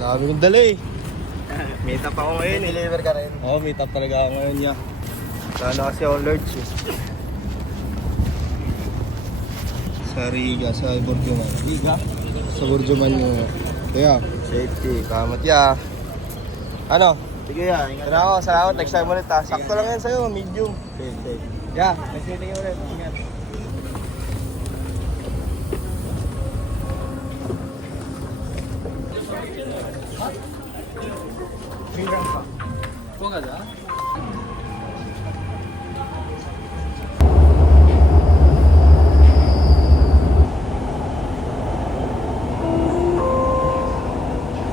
Dami kong dala eh. Meet up ako ngayon eh. Deliver ka rin. Oo, meet up talaga ako ngayon niya. Sana kasi ako Lords eh. Sa Riga, sa Burjuman. Riga? Sa Burjuman yung... Kaya, safety, kamat ya. Ano? Sige ya, ingat. Tara ako, salamat. Next time ulit ha. Sakto lang yan sa'yo, medium. Okay. Yeah, next time ulit. Ingat. 뭐 가자.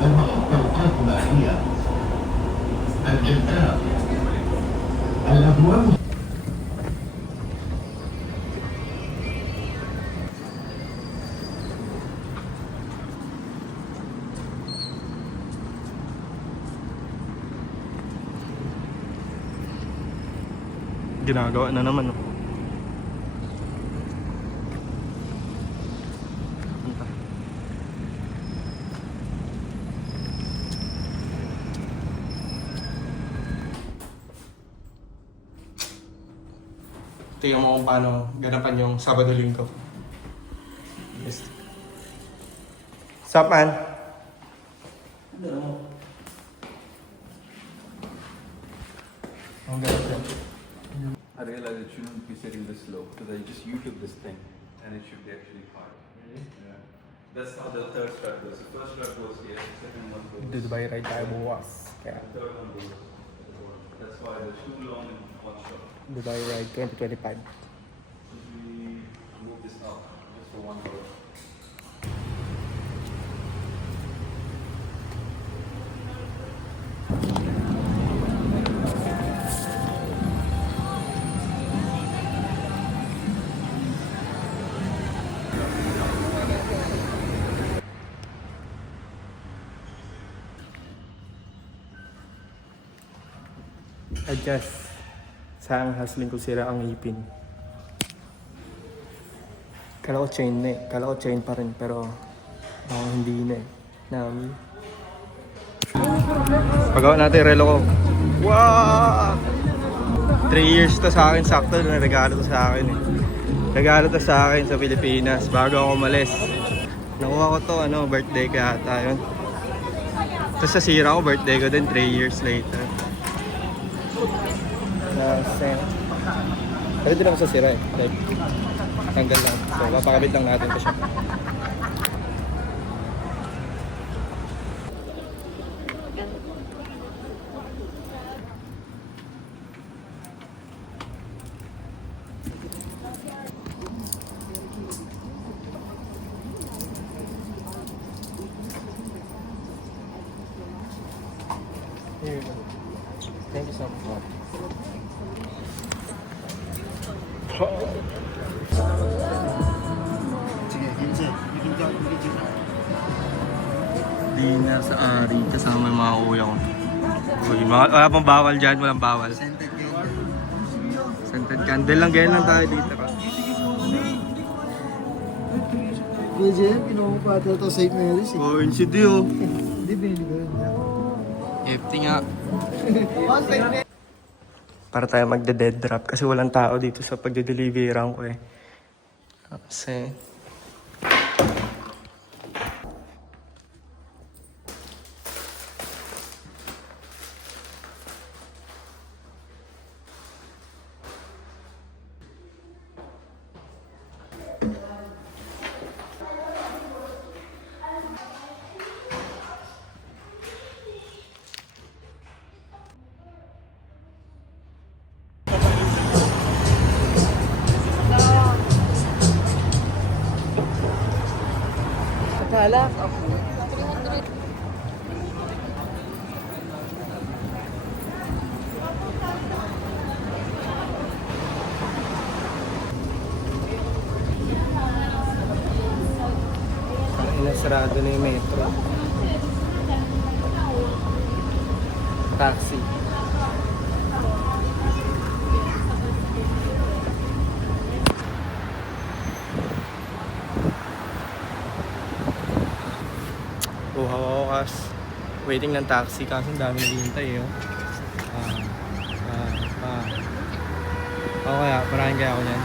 المحطة ما هي الجدار الأبواب Ginagawa na naman. Oh. Tingnan mo kung paano ganapan yung Sabado-Linggo. Yes. Sup, man? Ang ganap yan. I realized it shouldn't be setting this low because I just YouTube this thing and it should be actually high. Really? Yeah. That's how the third strap goes. The first strap goes here, the second one goes. Dubai ride tayo bukas. Kaya The third one goes. That's why there's too long in one shot. Dubai ride 2025. Should we move this up just for 1 hour? Adjust. Sayang hustling ko sira ang ngipin. Kala ko chain na eh. Kala ko chain pa rin pero hindi na eh. Nami. Pagawa natin yung relo ko. Wow! 3 years to sa akin sakto. Regalo to sa akin eh. Regalo to sa akin sa Pilipinas bago ako umalis. Nakuha ko to birthday ko yata yun. Tapos sa sira ko birthday ko din 3 years later. Pwede lang sa sira eh. Like, tanggal lang. So, papakabit lang natin ito siya. Here you go. Thank you so much. Sige, Ginse. Dinner sa Ari kasama yung mga kuya ko. Uy, wala pang bawal dyan, walang bawal. Scented cake. Scented candle lang, ganyan lang tayo dito. Kuya Jem, pinuha mo pa ito St. Mary's eh. Oh, NCD oh. Hindi, binili ko yun. FT nga. Para tayo magde-dead drop kasi walang tao dito sa pagde-delivery ko eh. Kasi... Akala ako. Sarado na yung metro. Taxi. Hawakas. Waiting ng taxi kaso ang dami naghihintay eh. Oh. Okay, parahin kaya ako niyan.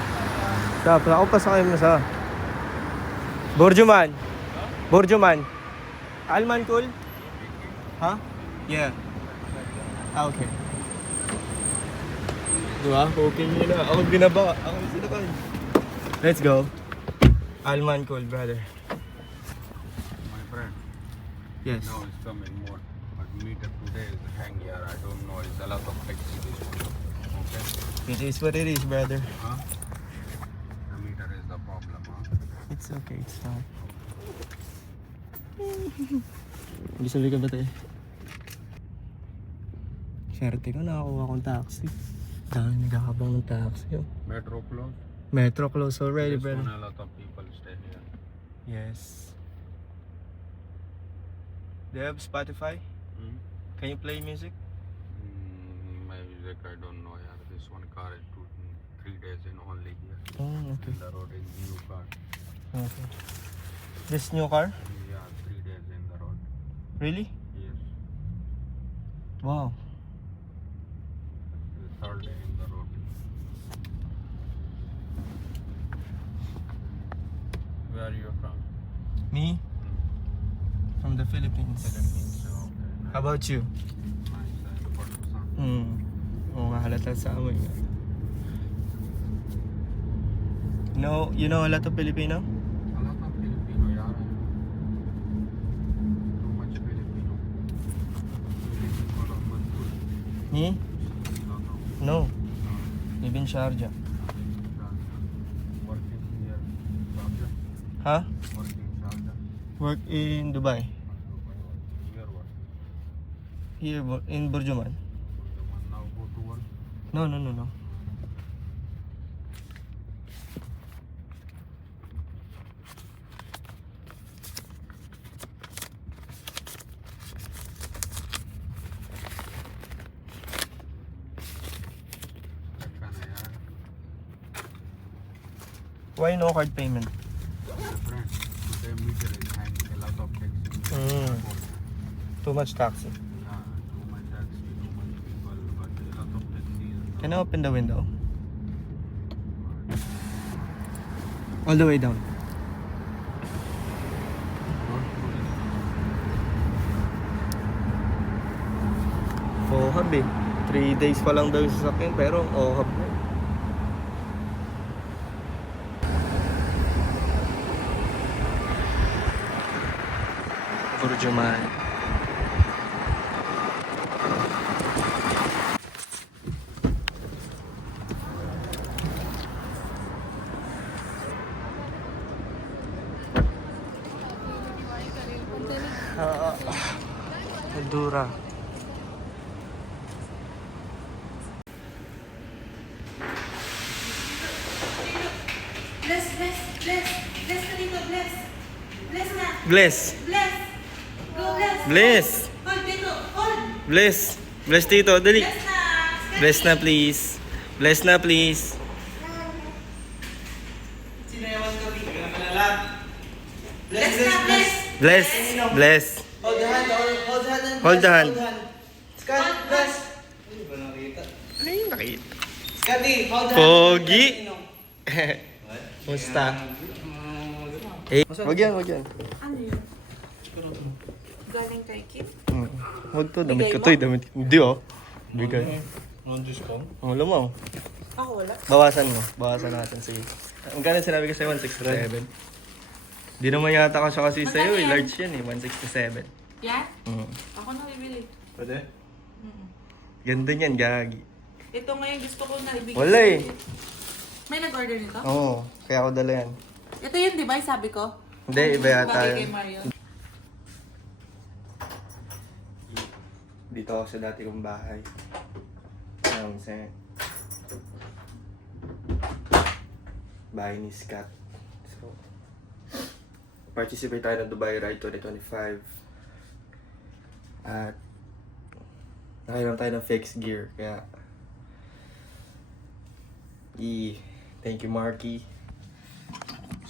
Dapat ako pasakay mo sa Burjuman. Burjuman. Alman cool? Huh? Yeah. Ah, okay. Diba? Okay nyo na. Ako binaba. Ako sinakay. Let's go. Alman cool, brother. My friend, Yes. now it's coming more. But meter today is hang here. I don't know. It's a lot of taxi. Okay? It is what it is, brother. Huh? The meter is the problem, huh? It's okay, it's fine. Hindi sabi ka ba tayo? Swerte ko, nakakuha akong taxi. Dahil nagkakabang ng taxi. Oh. Metro close. Metro close already, This brother. one, a lot of people stay here. Yes. Do you have Spotify? Hmm? Can you play music? My music, I don't know. Yeah. This one car is 3 days in only here. Oh, okay. And the road is new car. Okay. This new car? Yeah, 3 days in the road. Really? Yes. Wow. The 3rd day in the road. Where are you from? Me? From the Philippines. Philippines. Okay. How about you? Nice. And for Busan. Oo nga, halata sa amoy nga. No, you know a lot of Filipino? A lot of Filipino, yeah. Too much Filipino. Filipino Colombian food. Me? No, no. No. Live in Sharjah. Working here. Sharjah. Huh? Working Sharjah. Work in Dubai. Here work. Here in Burjuman. The one now go to work. No, no, no, no. Kana yaar. Why no card payment? Friend, today meter is hanging a lot of taxi. Too much taxi. Yeah, too much taxi, too much people, but a lot of taxis. Can I open the window? All the way down. Ohab eh. 3 days pa lang daw yung sasakyan pero ohab na. Burjuman. Madura. Bless na dito, bless. Bless na. Bless. Bless. Go, bless. Bless. Hold dito, hold. Bless. Bless dito. Dali. Bless na. Bless na please. Bless na please. Bless na, bless. Bless. Bless. Hold the hand, hold hand. And Hold the hand. Scott, bless. Ay, nakita. Scotty, hold the hand. Pogi. Musta? Eh, wag yan, wag yan. Ano yun? Galing kay Kim? Wag to, damit ko Bigay to eh, damit. Hindi oh. Bigay. Non-discount? Oh, alam mo. Ako wala. Bawasan mo. Bawasan natin sige. Ang gano'n sinabi ko sa'yo, 167. Di naman yata ka siya kasi sa'yo eh. Magkano yan? Large yan eh, 167. Yan? Mm. Ako na bibili. Pwede? Mm. Ganda niyan, gagi. Ito ngayon gusto ko na ibigay. Wala eh. sa'yo. May nag-order nito? Oo, kaya ako dala yan. Ito yun, di ba? Yung sabi ko? Hindi, iba yata Bagay yun. kay Mario. Dito ako sa dati kong bahay. Bahay ni Scott. So, participate tayo ng Dubai Ride 2025. At nakailang tayo ng fixed gear. Kaya thank you Marky.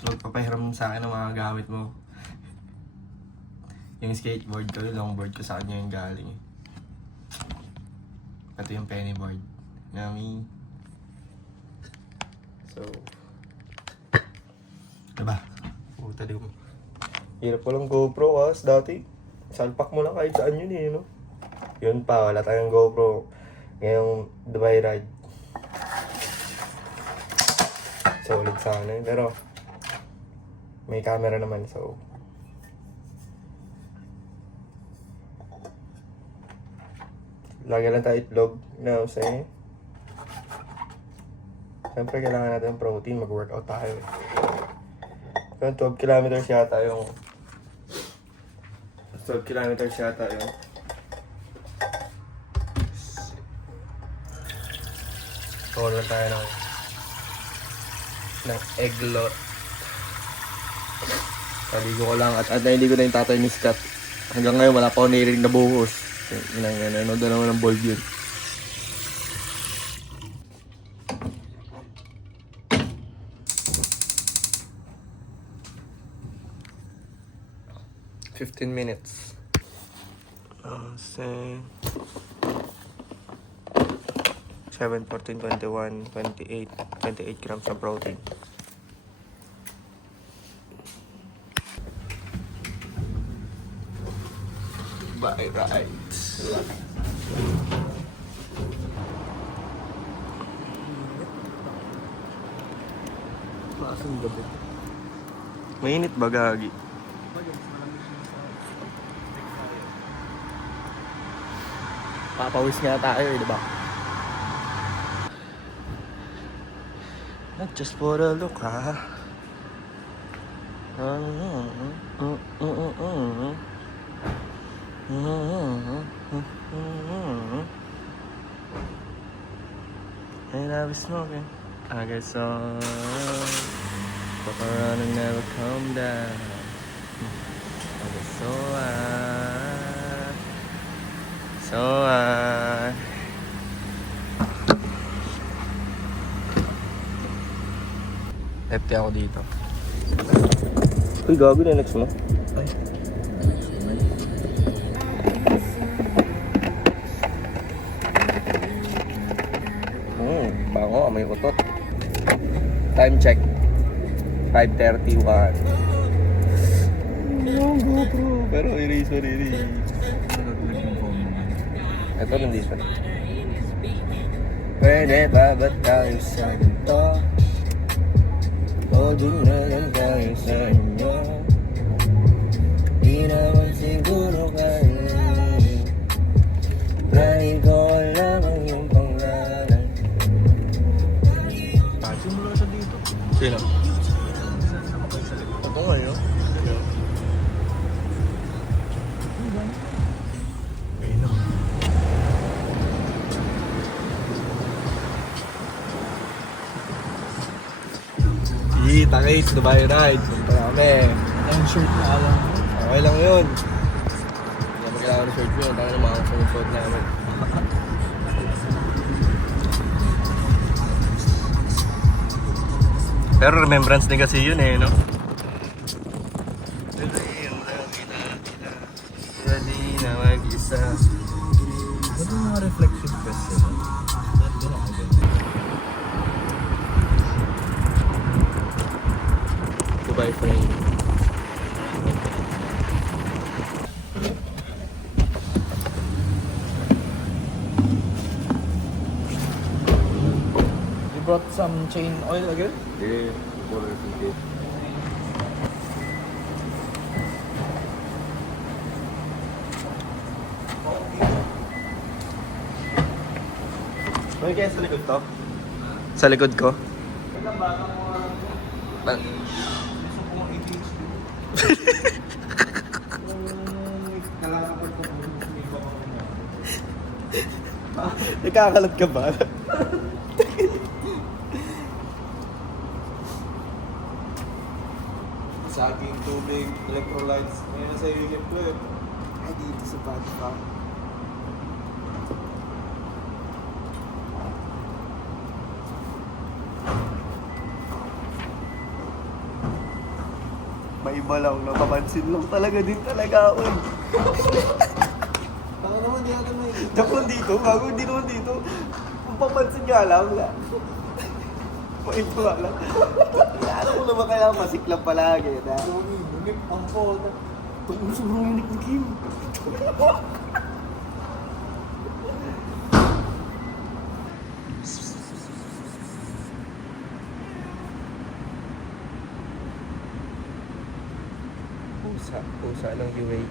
So, papahiram sa akin ng mga gamit mo. Yung skateboard ko, yung longboard ko sa kanya yung galing. Pati yung pennyboard. Yummy. So, diba? Puta di ko. Hirap walang GoPro as dati. Salpak mo lang kahit saan yun eh, no? Yun pa, wala tayong GoPro. Ngayong Dubai ride. Solid sana yun, pero may camera naman, so lagi lang tayo itlog, you know what I'm saying? Siyempre kailangan natin ng protein, mag-workout tayo eh. So 12 kilometers yata yung 12 kilometers yata yung order tayo ng egglot. Naligo ko lang at naligo na yung tatay ni Scott. Hanggang ngayon wala pa ako narinig na buhos. Ano naman ng bold yun. $15 minutes. Say 7, 14, 21, 28 grams of protein. Bye, right. Masang gabi. Mainit ba, Gagi? Papawis nga tayo eh, diba? Not just for a look, ha? And I was smoking. I get so fuck around and never come down. I get so high, so high. Empty ako dito. Uy, gago na next mo. Ay. Bango, may utot. Time check. 5:31. No, GoPro. Pero erase. Ito nandito. Pwede ba tayo sa ganito? O dun na lang tayo sa inyo. Di naman siguro kayo. Dahil ko alam ang iyong pangalan. Simula siya dito. Sino? Ako nga yun. Takis, Dubai ride. Punta kami. Ang shirt na alam mo. Okay lang yun. Hindi naman kailangan ng shirt yun. Taka na mga sumusot namin. Pero remembrance din kasi yun eh, no? Ready na mag-isa. Ba't yung mga reflection question? Dubai frame. You brought some chain oil again? Yeah, water ticket. May kaya sa likod to? Sa likod ko? Nakakalat ka ba? Saging, tubig, electrolytes. Ngayon sa unit ko eh. Ay, dito sa Pagpa. May iba lang, napapansin lang talaga din talaga ako eh. Baka naman, di natin may... Joke lang dito, bago hindi naman dito. Kung papansin nga lang, wala. Point ko nga lang. Alam ko naman kaya masiklap palagi. Ang phone. Tungkol sa Rominik ni Kim. Pusa ng UAE.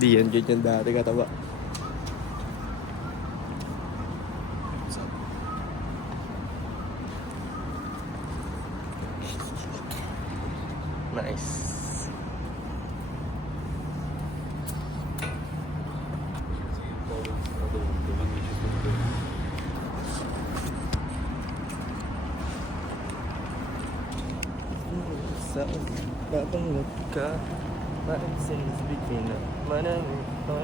Di yan ganyan dati kataba. Nice. Saan babangot ka? Pansin sa bikina manamit pa.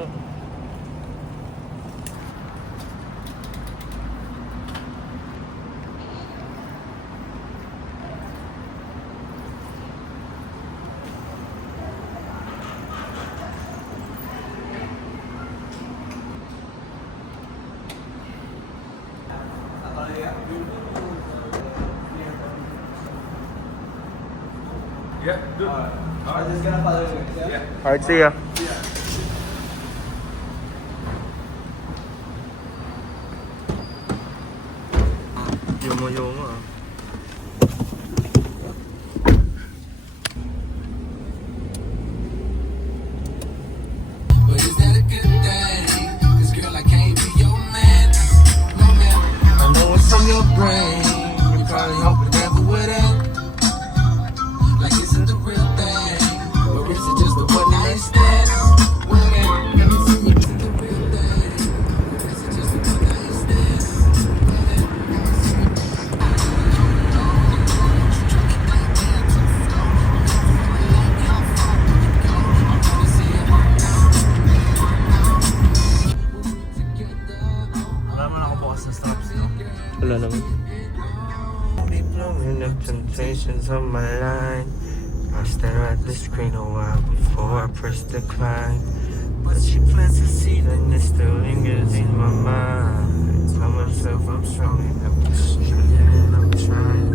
Yeah, good. I'm just gonna follow you. Yeah? Alright, see ya. Yomo ah. But is that a good thing? 'Cause girl, I can't be your man. No man. I know it's on your brain. You probably hope it never would end. Like, is it the real thing? Or is it just a one night stand? Well, then, let me see. Is it the real thing? Or is it just a one night stand? Well, then, let me see. Wala naman. Deep blowing up temptations on my line. I stare at the screen a while before I press decline. But she plants a seed and it still lingers in my mind. Tell myself I'm strong enough to shoot and I'm trying.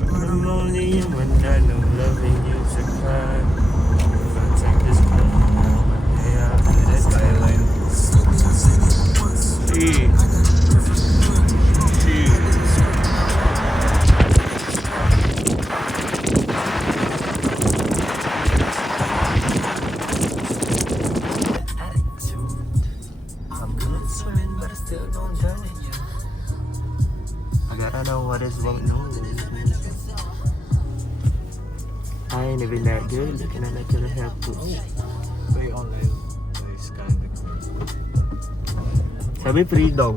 But I'm lonely and when I know loving you's a crime. If I take this pain now, one day I'll be the skyline. See. I gotta know what is wrong. No. I ain't even that good looking and I couldn't help it. Play online is kinda cool. Sabi free daw.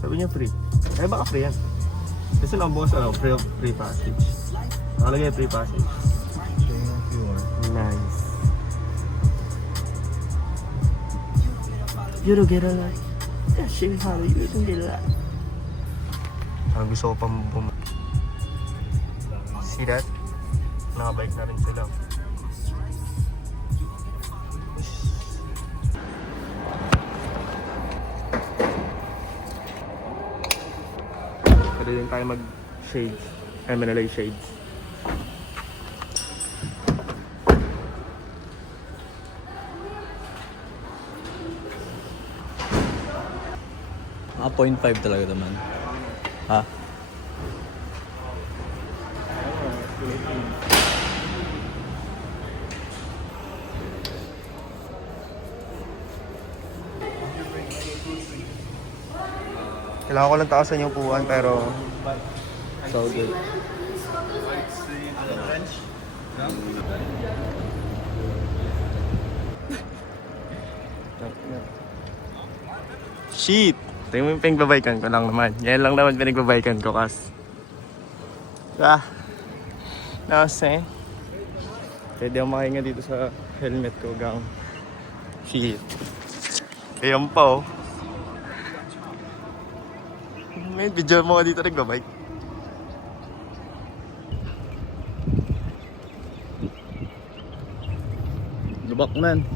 Sabi niya free. Eh baka free yan. Kasi nabukas free passage. Nakalagay free passage. Nice. You don't get a lot. That shit is how you don't get a lot. Ang gusto ko pang see that? Nakabike na rin sila. Pwede din tayo mag-shades. Manalay shades. Mga 0.5 talaga naman. Ha? Kailangan ko lang taasan yung upuan pero so good. Shit! Tingnan mo yung pinagbabaykan ko lang naman. Yan lang naman pinagbabaykan ko kas. Nasa pwede akong makahinga dito sa helmet ko gang. Shit. Ayan pa oh. May video mo ka dito nagbabike. Lubak man.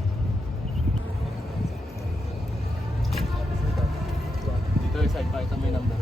Dito yung side pakita mo yung number.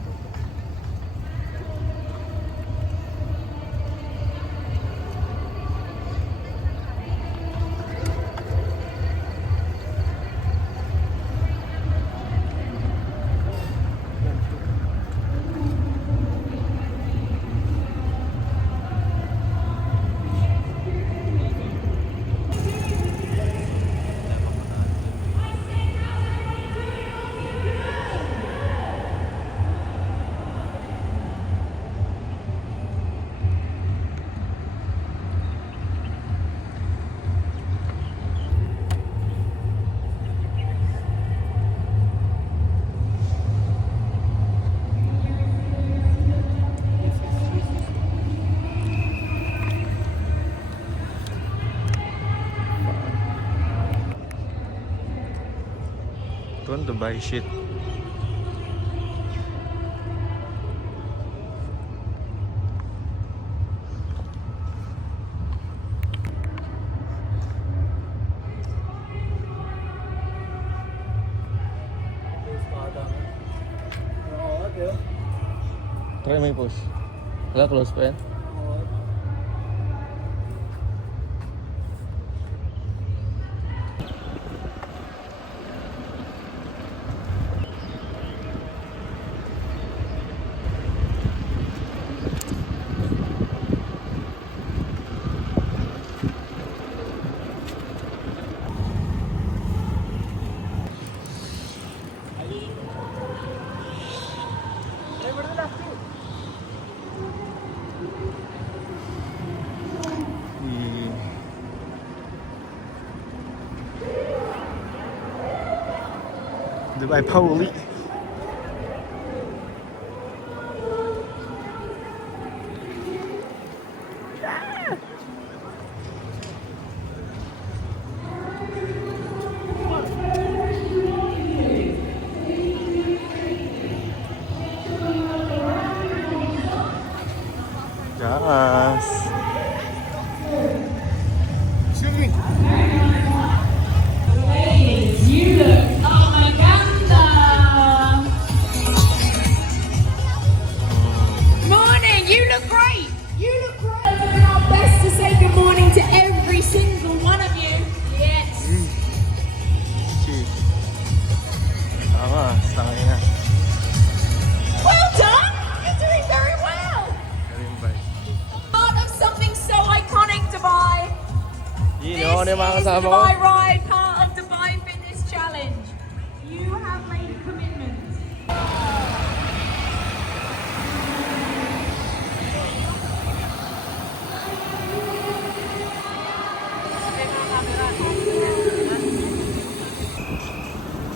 Ito Dubai shit. Try mo yung push. Wala, close pa yan. Dubai Police. Yes. You look Amaganda. Morning, you look great. You look great. We're doing our best to say good morning to every single one of you. Yes. Shit. Tama, stangin na. Well done. You're doing very well. Galing ba? Part of something so iconic, Dubai. Yun, This ako na yung mga is the kasama ko. Dubai Ride, part of Dubai Fitness Challenge. You have made a commitment.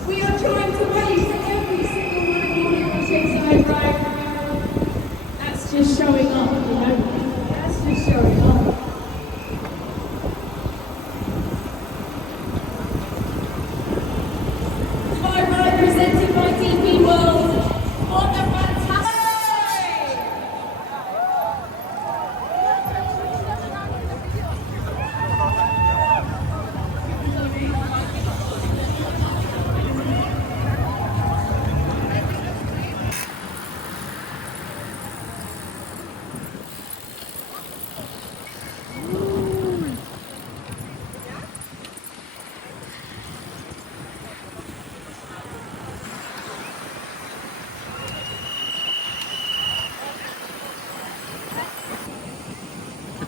We are trying to raise every single one of you here on Shakeside Road. That's just showing up, you know. That's just showing up. Dubai Ride presented by DP World. What a fantastic!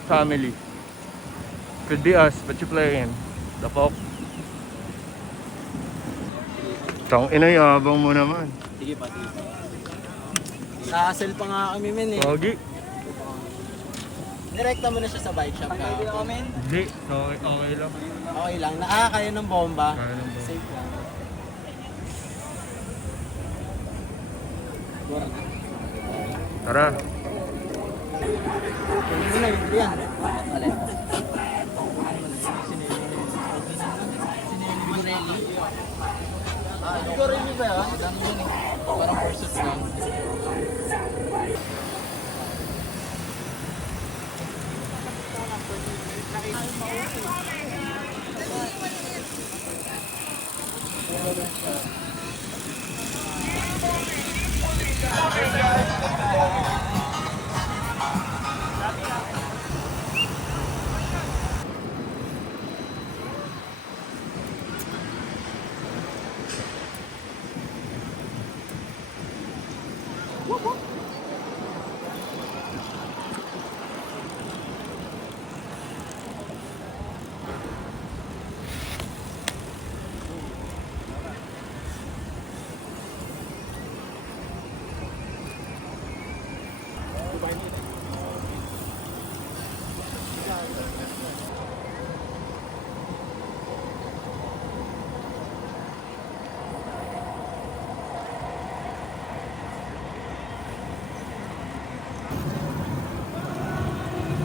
Family. Could be us, but you playing. The fuck? Tang ina, yabang mo naman. Sige pa, sige. Nakasel pa nga kami men eh. Pogi. Direkta mo na siya sa bike shop ka. Hindi, okay, okay lang. Okay lang. Nakakaya ng bomba. Kaya ng bomba. Safe lang. Tara. Hindi na yun. Yan. Alin? Parang versus lang.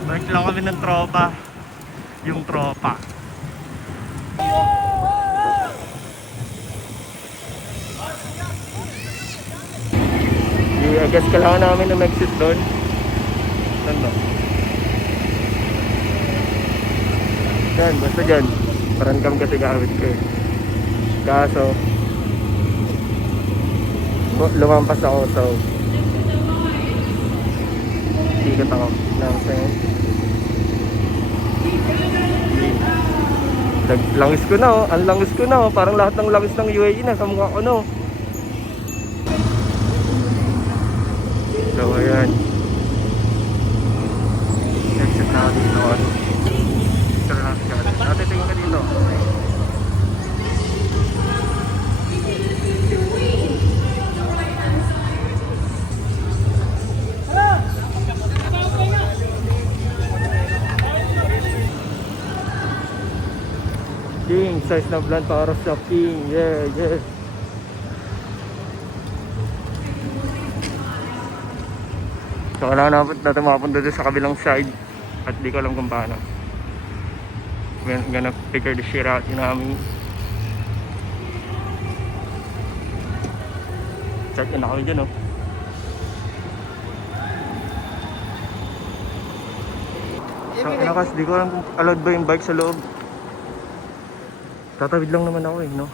Balik lang kami ng tropa. Yung tropa. I guess kailangan namin ng exit doon. Ano? Yan, basta dyan. Parangkam kasi gamit ko eh. Kaso, lumampas ako, so ikot ako. Langis ko na oh. Ang langis ko na oh. Parang lahat ng langis ng UAE na sa mukha ko no. So ayan. Exit na ako dito. Sir na siya. Natitingin ka dito. King, size na blunt para sa King. Yeah, yeah. So kailangan natin makapunta doon sa kabilang side. At di ko alam kung paano. We're gonna figure the shit out, you know what I mean? Check in na kami dyan, oh. So, inakas, di ko alam kung allowed ba yung bike sa loob. Tatawid lang naman ako eh, no?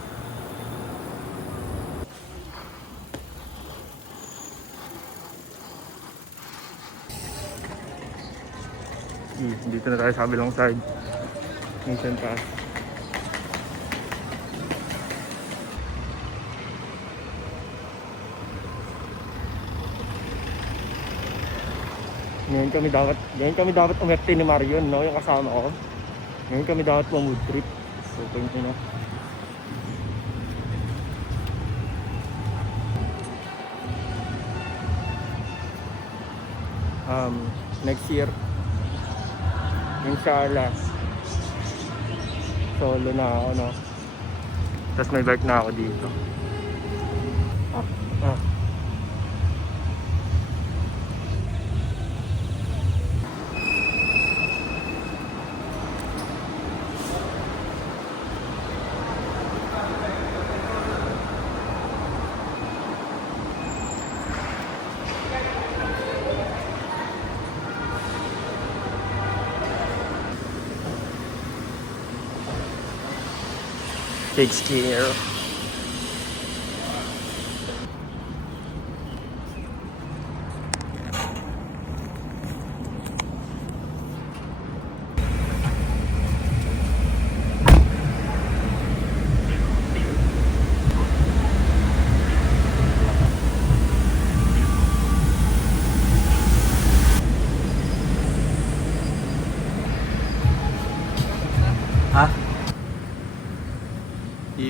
Dito na tayo sa kabilang side. Mission pass. Ngayon kami dapat umerte ni Marion, no? Yung kasama ko. Ngayon kami dapat mag-mood trip. So, ito na. Next year, inshallah, solo na ako, no? Tapos may bike na ako dito. Takes care.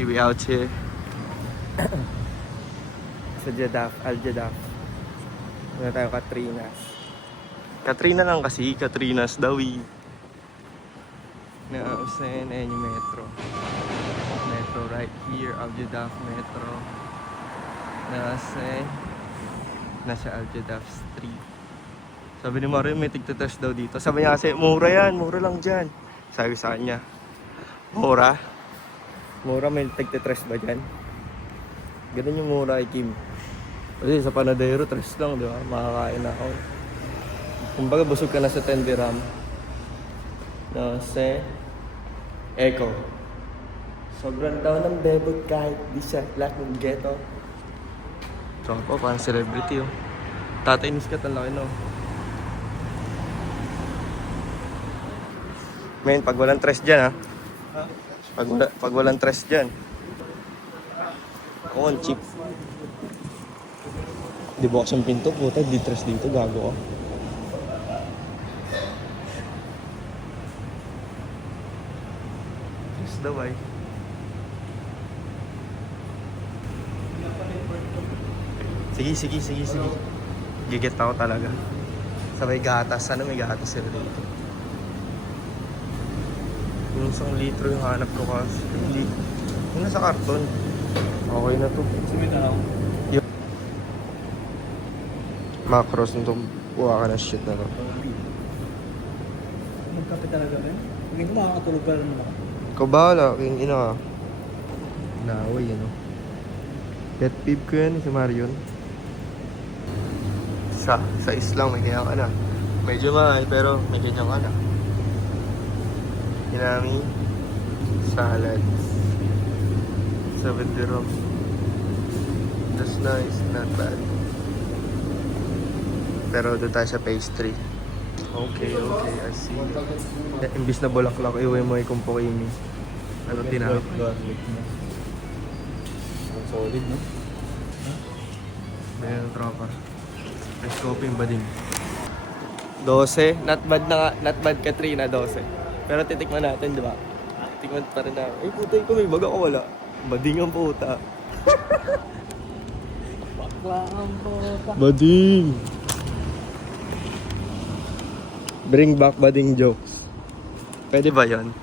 We out here sa Jeddah, Al-Jeddah. Muna tayo Katrinas. Katrina lang kasi, Katrinas daw eh. Nausin, ayan yung metro. Metro right here, Al-Jeddah Metro. Nausin, nasa Al-Jeddah Street. Sabi ni Mario, may tigtatest daw dito. Sabi niya kasi, mura yan, mura lang dyan. Sabi sa kanya, mura? Mura, may tagtitress ba dyan? Ganun yung mura kay Kim. Kasi sa panadero, 3 lang, di ba? Makakain na ako. Kumbaga, busog ka na sa 10 dirham. No, Echo. Sobrang daw ng bebot kahit di siya lahat ng ghetto. Tropa, parang celebrity oh. Tatay ni Skat, ang laki no. Men, pag walang tres dyan ha. Pag walang tres dyan. Oo, ang cheap. Di bukas ang pinto, puta, di tres dito, gago ka. Tres daw ay. Sige. Giget ako talaga. Sa may gatas, sana may gatas sila dito. Yung 1 litro yung hanap ko kasi. Hindi. Yung nasa karton. Okay na to. Yung macros nito. Kuha ka na shit na to. Magkape talaga rin. Hindi ko makakatulog ka rin ako. Ikaw bahala. King ina ka. Naway ano. Pet peeve ko yan si Marion. Sa islang may ganyan ka na. Medyo mahal pero may ganyan ka na. Inami. Salads. 7 dirham. That's nice, not bad. Pero doon tayo sa pastry. Okay, I see. Imbis na bulaklak, iuwi mo yung kumpokimi. Ano tinawag? Solid, no? Ayan, tropa. Ice coffee ba din? 12. Not bad Katrina, 12. Pero titikman natin, di ba? Tikman pa rin natin. Ay, puta, ikaw may baga ko wala. Bading ang puta. Bakla ang puta. Bading! Bring back bading jokes. Pwede ba yun?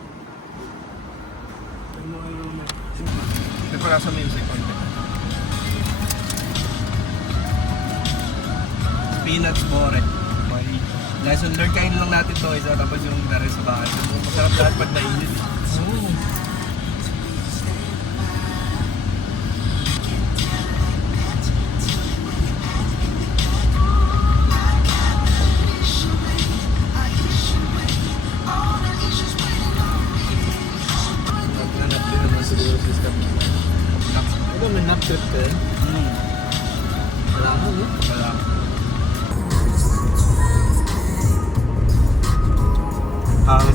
Ito pala sa music content. Peanuts bore. Okay. Lesson learned, kain lang natin to isa tapos yung nare sa bahay. Masarap lahat pag nainit. Oo. Naghanap din naman siguro system. Ano, may nap trip ka rin? Wala ka, no? Wala.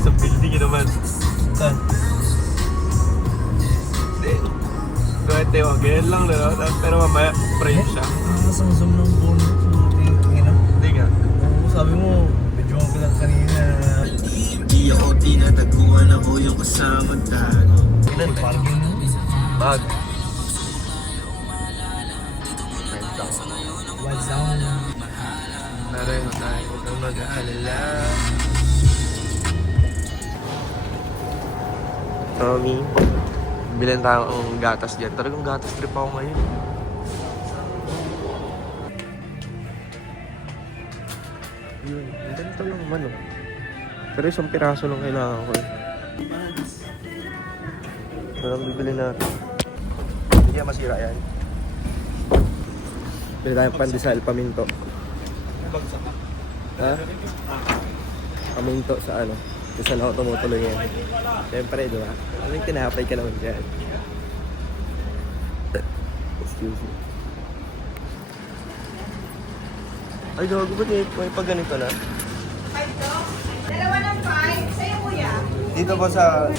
Sa building yun naman. Saan? Hindi. Pwede mo, ganyan lang no? Pero mamaya, frame siya. Nakakasang-zoom ng phone. Hindi nga. Sabi mo, medyo ako lang kanina. Di ako tinataguan ako yung kasama tago. Ilan ba? Bag. What's down? Nareho tayo, huwag kang mag-aalala. Tommy, bilhin tayo ang gatas dyan. Talagang gatas trip ako ngayon. Yun, ang ganito lang naman oh. Pero 1 piraso lang kailangan ko eh. Anong bibili natin? Hindi kaya masira yan. Bili tayong pandesal, paminto. Ha? Paminto sa ano? Kung saan ako tumutuloy yan. Siyempre, di ba? Ano yung tinapay ka naman dyan? Excuse me. Ay, gago ba may pag ganito na? 5 to? Dalawa ng 5? Sa'yo, kuya? Dito ba sa...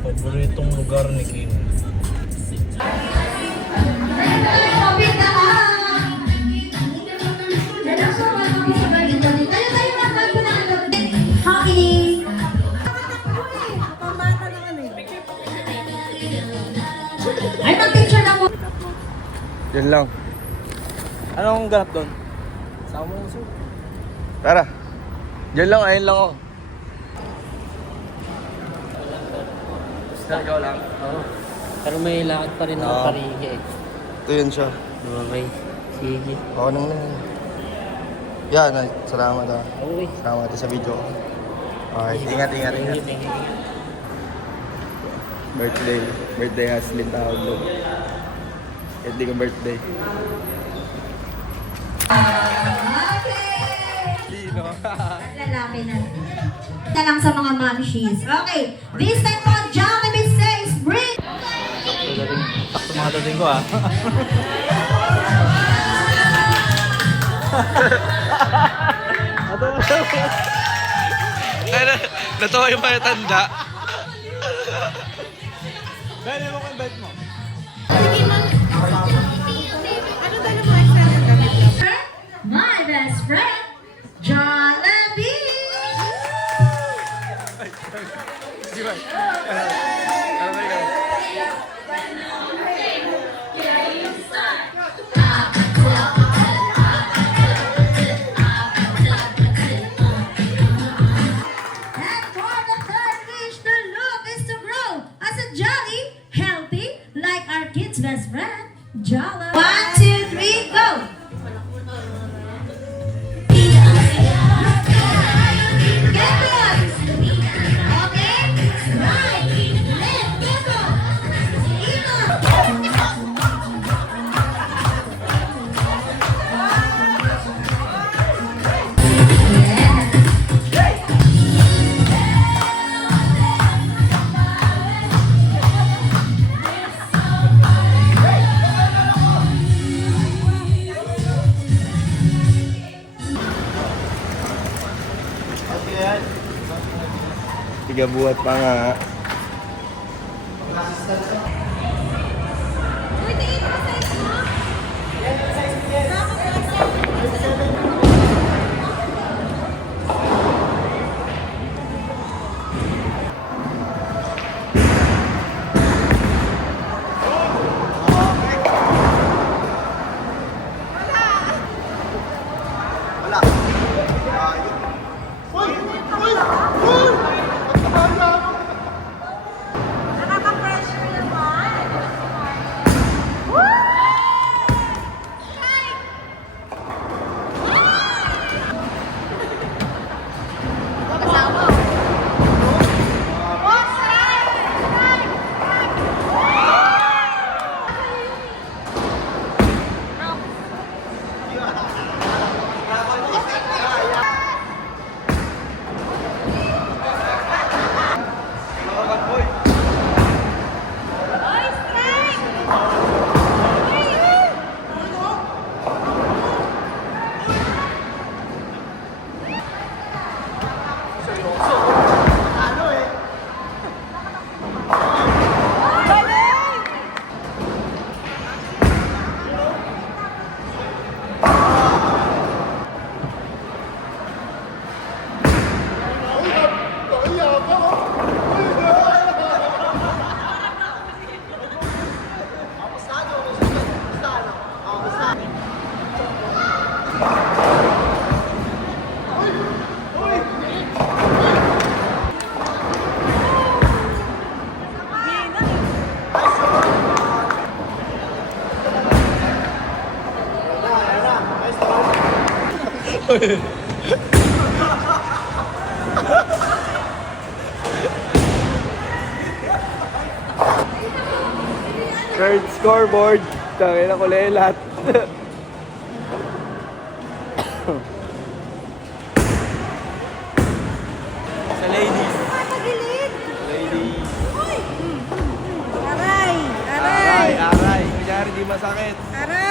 Paboritong lugar ni Kim. Ay, mag-picture na po. Yan lang. Anong ganap doon? Sama mo lang, sir. Tara. Diyan lang, ayun lang ako. Ikaw lang. Oo. Pero may lakad pa rin ako Oo. Parigi eh. Ito yun siya. Okay. Sige. Ako nang na. Yan, salamat ah. Okay. Salamat sa video. Okay, ingat. Thank you, thank you. Birthday Haslin tawag doon. Hindi ko birthday. Sino? Lalaki na. Na lang sa mga mamshies. Okay. This time po, Jollibee says, bring! Sakto mga dating ko ah. Natawa yung mga tanda. My best friend, Jollibee! And for the third wish to look is to grow as a jolly, healthy, like our kid's best friend, Jollibee. 1, 2, 3, go! Get boys! Okay? Right! Left! Go! Tiga buat pa nga. Third scoreboard. Tangin na kulelat. Sa ladies. Ladies. Aray! Aray, aray. Kunyari di masakit. Aray!